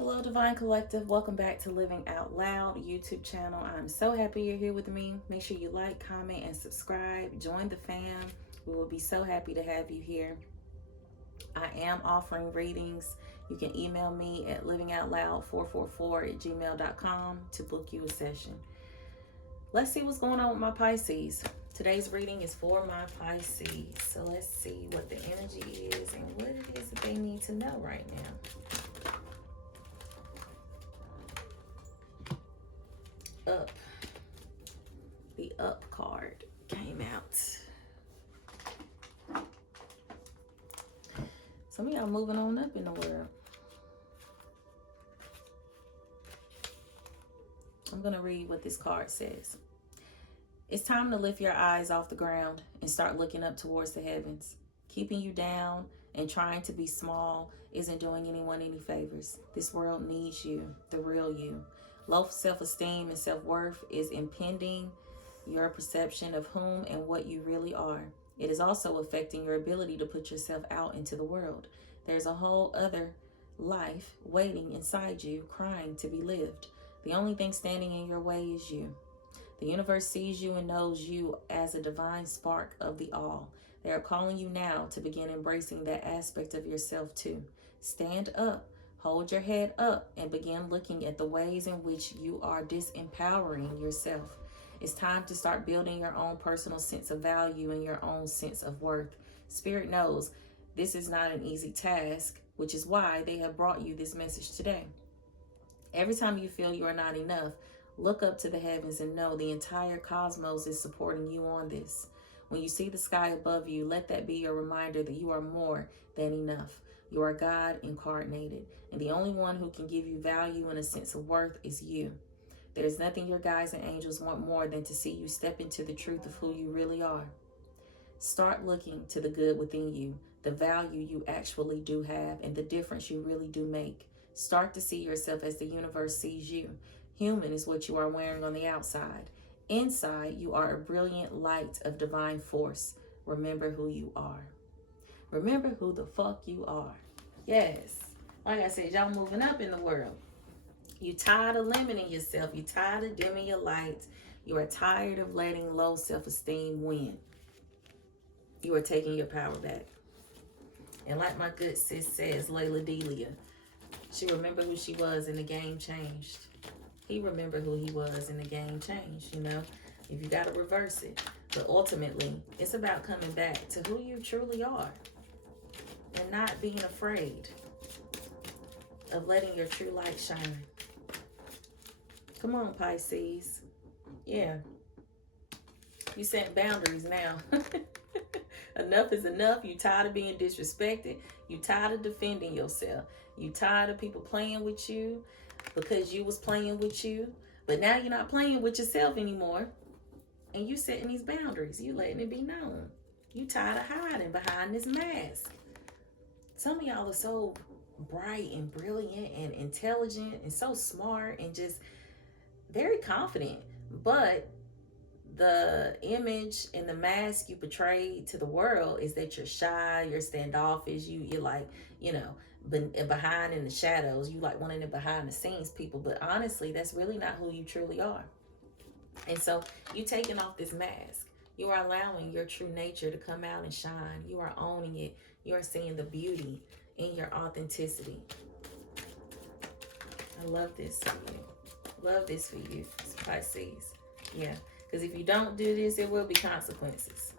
Hello, Divine Collective. Welcome back to Living Out Loud YouTube channel. I'm so happy you're here with me. Make sure you like, comment, and subscribe. Join the fam. We will be so happy to have you here. I am offering readings. You can email me at livingoutloud444@gmail.com to book you a session. Let's see what's going on with my Pisces. Today's reading is for my Pisces. So let's see what the energy is and what it is that they need to know right now. Up. The up card came out. Some of y'all moving on up in the world. I'm going to read what this card says. It's time to lift your eyes off the ground and start looking up towards the heavens. Keeping you down and trying to be small isn't doing anyone any favors. This world needs you, the real you. Low self-esteem and self-worth is impeding your perception of whom and what you really are. It is also affecting your ability to put yourself out into the world. There's a whole other life waiting inside you, crying to be lived. The only thing standing in your way is you. The universe sees you and knows you as a divine spark of the all. They are calling you now to begin embracing that aspect of yourself too. Stand up. Hold your head up and begin looking at the ways in which you are disempowering yourself. It's time to start building your own personal sense of value and your own sense of worth. Spirit knows this is not an easy task, which is why they have brought you this message today. Every time you feel you are not enough, look up to the heavens and know the entire cosmos is supporting you on this. When you see the sky above you, let that be your reminder that you are more than enough. You are God incarnated, and the only one who can give you value and a sense of worth is you. There is nothing your guides and angels want more than to see you step into the truth of who you really are. Start looking to the good within you, the value you actually do have, and the difference you really do make. Start to see yourself as the universe sees you. Human is what you are wearing on the outside. Inside, you are a brilliant light of divine force. Remember who you are. Remember who the fuck you are. Yes. Like I said, y'all moving up in the world. You tired of limiting yourself. You tired of dimming your lights. You are tired of letting low self-esteem win. You are taking your power back. And like my good sis says, Layla Delia, she remembered who she was and the game changed. He remembered who he was and the game changed, you know. If you got to reverse it. But ultimately, it's about coming back to who you truly are. And not being afraid of letting your true light shine. Come on, Pisces. Yeah. You setting boundaries now. Enough is enough. You tired of being disrespected. You tired of defending yourself. You tired of people playing with you because you was playing with you. But now you're not playing with yourself anymore. And you setting these boundaries. You letting it be known. You tired of hiding behind this mask. Some of y'all are so bright and brilliant and intelligent and so smart and just very confident. But the image and the mask you portray to the world is that you're shy, you're standoffish, you're like, you know, behind in the shadows. You like one of the behind the scenes people. But honestly, that's really not who you truly are. And so you taking off this mask. You are allowing your true nature to come out and shine. You are owning it. You are seeing the beauty in your authenticity. I love this for you. Love this for you, Pisces. Yeah, because if you don't do this, there will be consequences.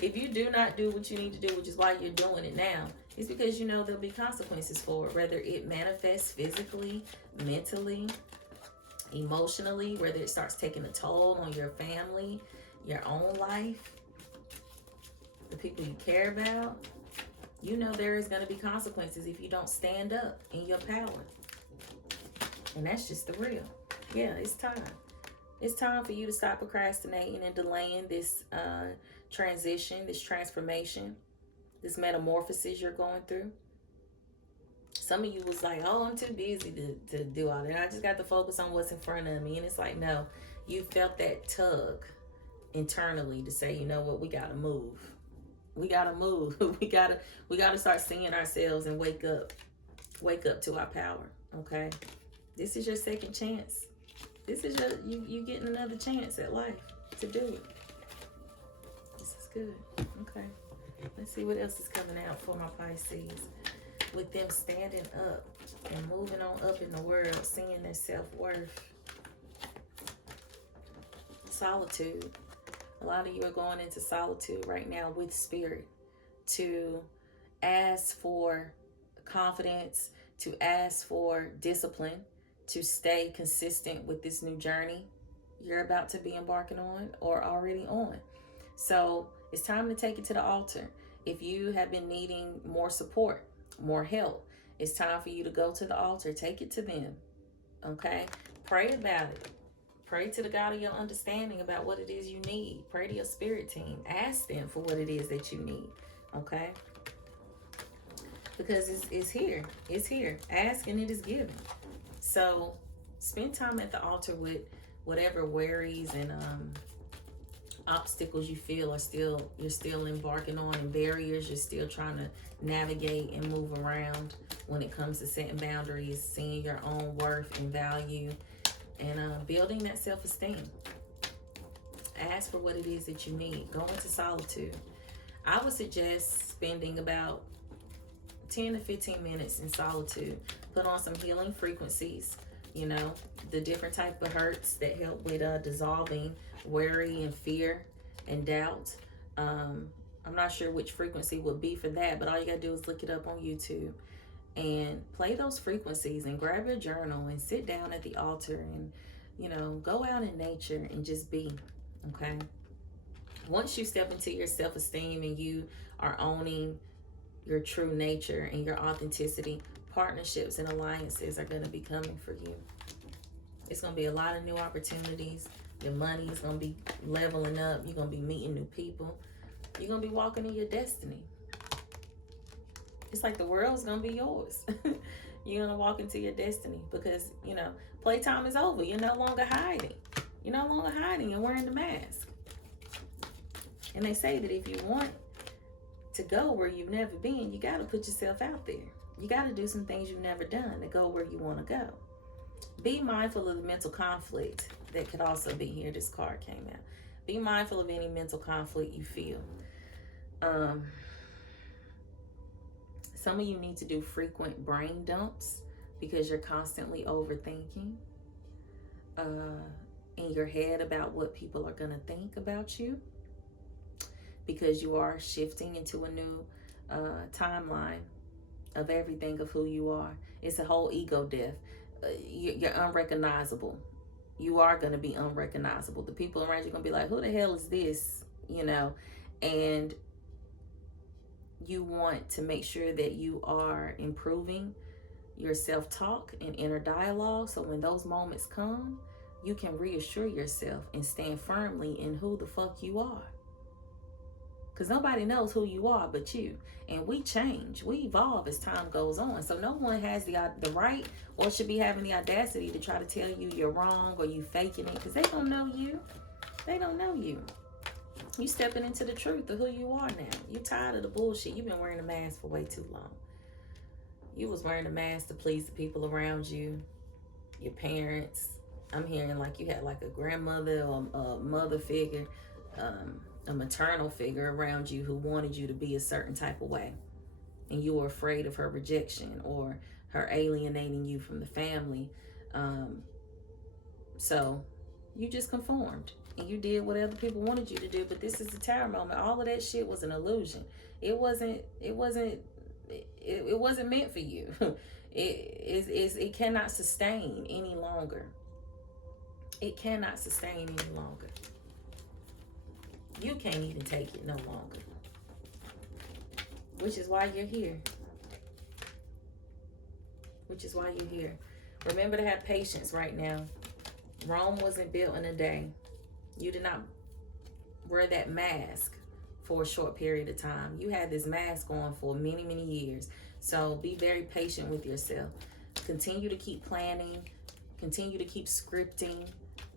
If you do not do what you need to do, which is why you're doing it now, it's because you know there'll be consequences for it, whether it manifests physically, mentally, emotionally, whether it starts taking a toll on your family, your own life, the people you care about. You know there is going to be consequences if you don't stand up in your power. And that's just the real. Yeah, it's time. It's time for you to stop procrastinating and delaying this transition, this transformation, this metamorphosis you're going through. Some of you was like, oh, I'm too busy to do all that. I just got to focus on what's in front of me. And it's like, no, you felt that tug internally to say, you know what, we got to move. We gotta move. We gotta start seeing ourselves and wake up to our power. Okay? This is your second chance. This is you getting another chance at life to do it. This is good. Okay. Let's see what else is coming out for my Pisces. With them standing up and moving on up in the world, seeing their self-worth. Solitude. A lot of you are going into solitude right now with spirit to ask for confidence, to ask for discipline, to stay consistent with this new journey you're about to be embarking on or already on. So it's time to take it to the altar. If you have been needing more support, more help, it's time for you to go to the altar. Take it to them. Okay? Pray about it. Pray to the God of your understanding about what it is you need. Pray to your spirit team. Ask them for what it is that you need. Okay? Because it's here. It's here. Ask and it is given. So spend time at the altar with whatever worries and obstacles you feel you're still embarking on, and barriers you're still trying to navigate and move around when it comes to setting boundaries, seeing your own worth and value, and building that self-esteem. Ask for what it is that you need. Go into solitude. I would suggest spending about 10 to 15 minutes in solitude. Put on some healing frequencies, you know, the different type of hurts that help with dissolving worry and fear and doubt. I'm not sure which frequency would be for that, but all you gotta do is look it up on YouTube and play those frequencies, and grab your journal and sit down at the altar and, you know, go out in nature and just be. Okay? Once you step into your self-esteem and you are owning your true nature and your authenticity, partnerships and alliances are going to be coming for you. It's going to be a lot of new opportunities. Your money is going to be leveling up. You're going to be meeting new people. You're going to be walking in your destiny. It's like the world's going to be yours. You're going to walk into your destiny because, you know, playtime is over. You're no longer hiding. You're no longer hiding and wearing the mask. And they say that if you want to go where you've never been, you got to put yourself out there. You got to do some things you've never done to go where you want to go. Be mindful of the mental conflict that could also be here. This card came out. Be mindful of any mental conflict you feel. Some of you need to do frequent brain dumps because you're constantly overthinking in your head about what people are going to think about you, because you are shifting into a new timeline of everything of who you are. It's a whole ego death. You're unrecognizable. You are going to be unrecognizable. The people around you are going to be like, who the hell is this? You know, and you want to make sure that you are improving your self-talk and inner dialogue, so when those moments come, you can reassure yourself and stand firmly in who the fuck you are. Because nobody knows who you are but you. And we change, we evolve as time goes on. So no one has the right or should be having the audacity to try to tell you you're wrong or you faking it, because they don't know you. They don't know you. You stepping into the truth of who you are now. You tired of the bullshit. You've been wearing a mask for way too long. You was wearing a mask to please the people around you, your parents. I'm hearing like you had like a grandmother or a mother figure, a maternal figure around you who wanted you to be a certain type of way. And you were afraid of her rejection or her alienating you from the family. So you just conformed. And you did what other people wanted you to do, but this is the tower moment. All of that shit was an illusion. It wasn't meant for you. It cannot sustain any longer. It cannot sustain any longer. You can't even take it no longer. Which is why you're here. Which is why you're here. Remember to have patience right now. Rome wasn't built in a day. You did not wear that mask for a short period of time. You had this mask on for many, many years. So be very patient with yourself. Continue to keep planning. Continue to keep scripting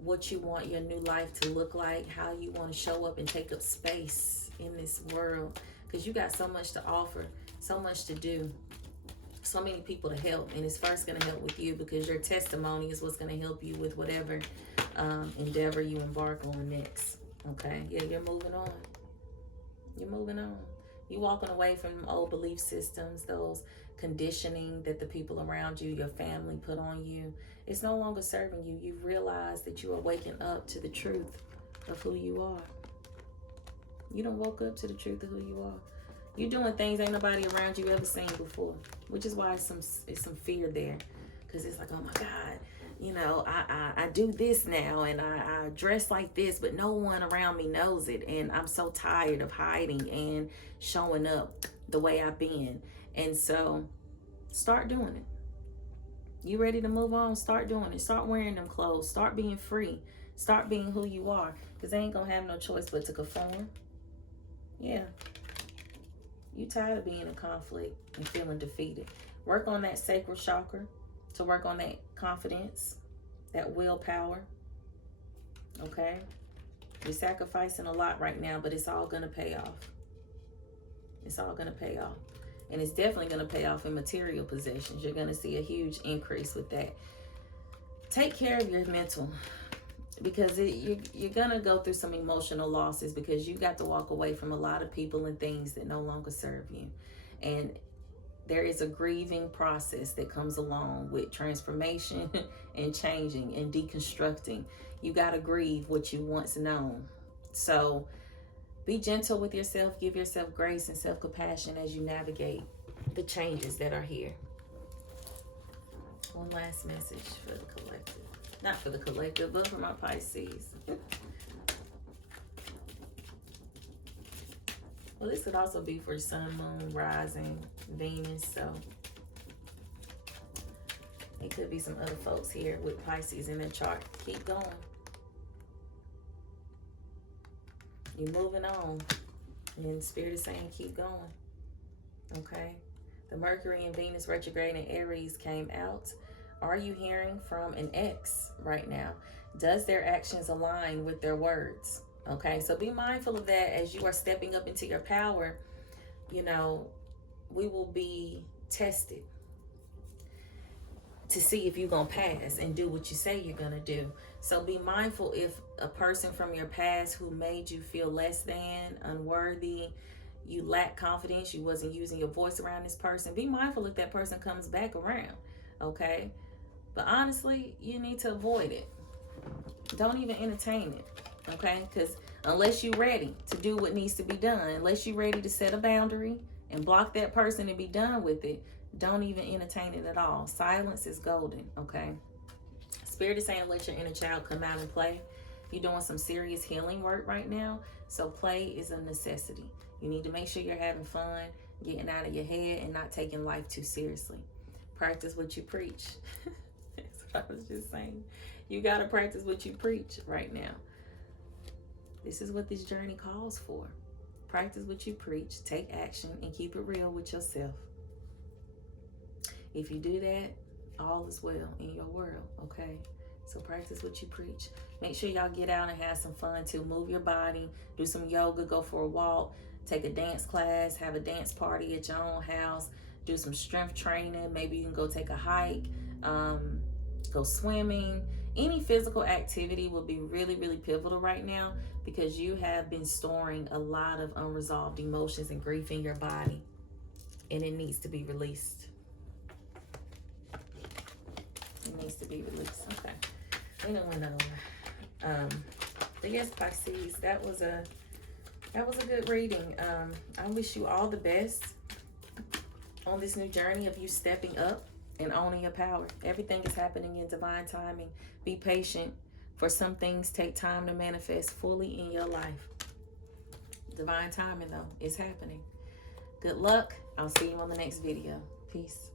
what you want your new life to look like, how you want to show up and take up space in this world. Because you got so much to offer, so much to do. so many people to help, and it's first going to help with you because your testimony is what's going to help you with whatever endeavor you embark on next. Okay, yeah, you're moving on. You're moving on. You're walking away from old belief systems, those conditioning that the people around you, your family put on you. It's no longer serving you. You've realized that you are waking up to the truth of who you are. You don't woke up to the truth of who you are. You're doing things ain't nobody around you ever seen before, which is why it's some fear there, because it's like, oh my God, you know, I do this now, and I dress like this, but no one around me knows it, and I'm so tired of hiding and showing up the way I've been. And so start doing it. You ready to move on? Start doing it. Start wearing them clothes. Start being free. Start being who you are, because they ain't gonna have no choice but to conform. Yeah. You tired of being in conflict and feeling defeated. Work on that sacral chakra to work on that confidence, that willpower. Okay? You're sacrificing a lot right now, but it's all going to pay off. It's all going to pay off. And it's definitely going to pay off in material possessions. You're going to see a huge increase with that. Take care of your mental, because you're going to go through some emotional losses, because you got to walk away from a lot of people and things that no longer serve you. And there is a grieving process that comes along with transformation and changing and deconstructing. You got to grieve what you once known. So be gentle with yourself. Give yourself grace and self-compassion as you navigate the changes that are here. One last message for the collective. Not for the collective, but for my Pisces. Well, this could also be for sun, moon, rising, Venus. So it could be some other folks here with Pisces in their chart. Keep going. You're moving on. And Spirit is saying keep going. Okay? The Mercury and Venus retrograde in Aries came out. Are you hearing from an ex right now? Does their actions align with their words? Okay, so be mindful of that as you are stepping up into your power. You know, we will be tested to see if you're going to pass and do what you say you're going to do. So be mindful if a person from your past who made you feel less than, unworthy, you lack confidence, you wasn't using your voice around this person. Be mindful if that person comes back around, okay? But honestly, you need to avoid it. Don't even entertain it, okay? Because unless you're ready to do what needs to be done, unless you're ready to set a boundary and block that person and be done with it, don't even entertain it at all. Silence is golden, okay? Spirit is saying let your inner child come out and play. You're doing some serious healing work right now, so play is a necessity. You need to make sure you're having fun, getting out of your head, and not taking life too seriously. Practice what you preach. That's what I was just saying. You got to practice what you preach right now. This is what this journey calls for. Practice what you preach, take action, and keep it real with yourself. If you do that, all is well in your world, okay? So practice what you preach. Make sure y'all get out and have some fun too. Move your body, do some yoga, go for a walk, take a dance class, have a dance party at your own house, do some strength training. Maybe you can go take a hike, go swimming. Any physical activity will be really, really pivotal right now, because you have been storing a lot of unresolved emotions and grief in your body, and it needs to be released. It needs to be released. Okay. We don't went over. But yes, Pisces, that was a good reading. I wish you all the best on this new journey of you stepping up and owning your power. Everything is happening in divine timing. Be patient, for some things take time to manifest fully in your life. Divine timing, though, is happening. Good luck. I'll see you on the next video. Peace.